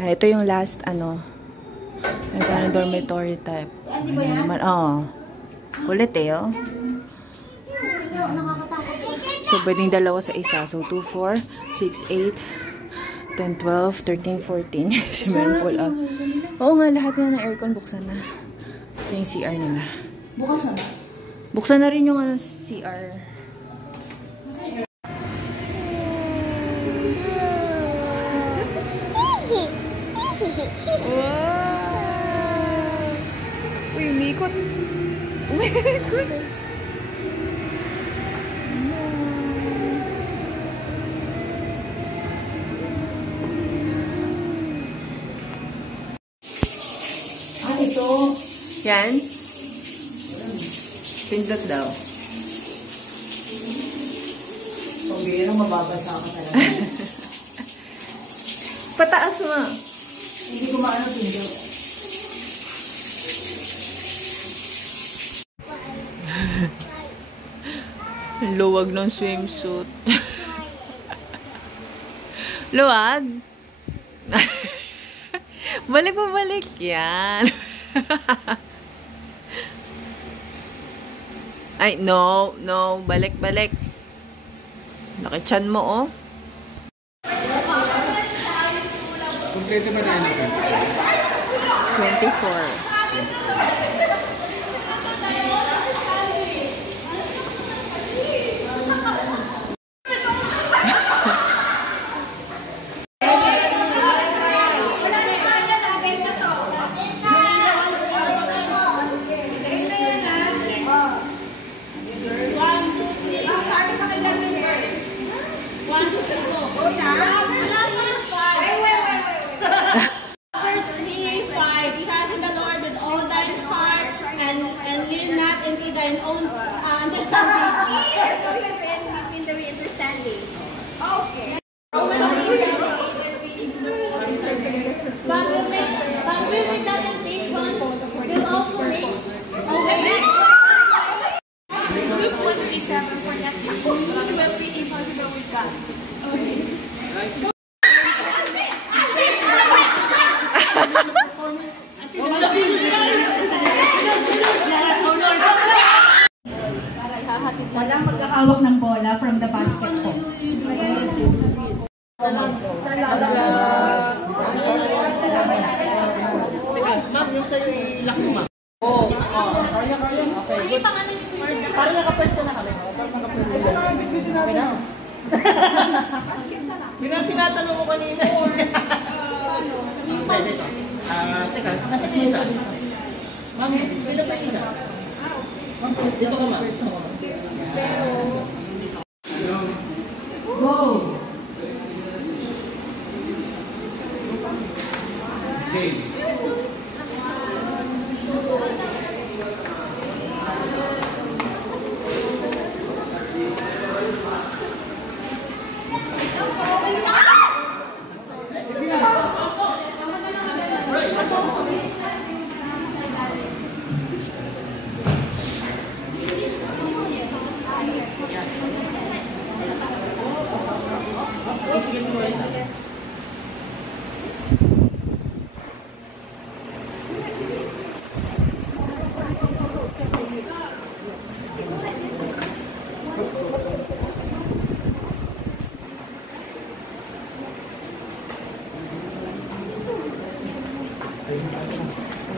Ito yung last, ano, dormitory type. Ano naman, kulit eh, oh. So, pwedeng dalawa sa isa. So, 2, 4, 6, 8, 10, 12, 13, 14. Si meron pull up. Oo nga, lahat na ng aircon buksan na. Ito yung CR nila. Bukas na ba? Buksan na rin yung ano, CR. Wow! Uy, umikot. Umikot. Ito. Yan. Pindot daw. So, biro mababasa ka talaga. Pataas mo. Hindi ko maano pindot. Luwag ng swimsuit. Luwag? Balik mo, balik. Yan. Ay, no. No. Balik, balik. Nakichan mo, oh. Kompleto ba na yun? 24. Walang magkakawak ng bola from the basket po. Ma'am, yung sa'yo ilak mo, ma'am. Oo. Kaya. Okay. Parang naka-first na kami. Okay na. Tinatanong mo kanina. Dito. Teka, nasa yung isa? Ma'am, sino pa yung isa? Ma'am, dito ka, ma'am. Go! Okay.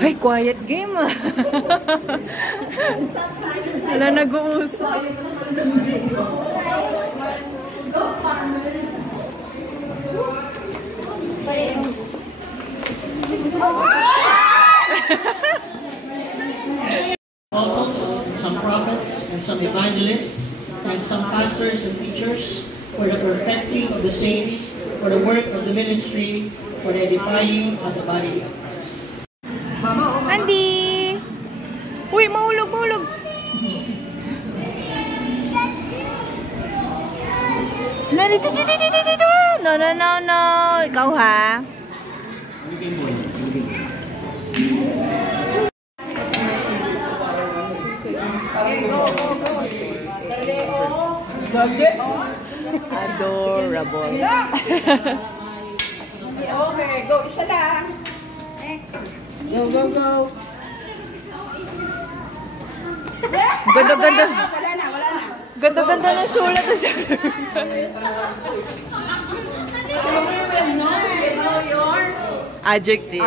Ay, quiet game ah. Wala nag-uusap. Apostles, and some prophets, and some evangelists, and some pastors and teachers for the perfecting of the saints, for the work of the ministry, for the edifying of the body of Christ. Andy! Uy, mahulog, mahulog! No, no, no, no. Ikaw ha? Adorable. Okay, go. Isa lang. Go, go, go. Ganda-ganda. Wala na, wala na. Ganda-ganda ng sulat na siya. So we will know your Adjective.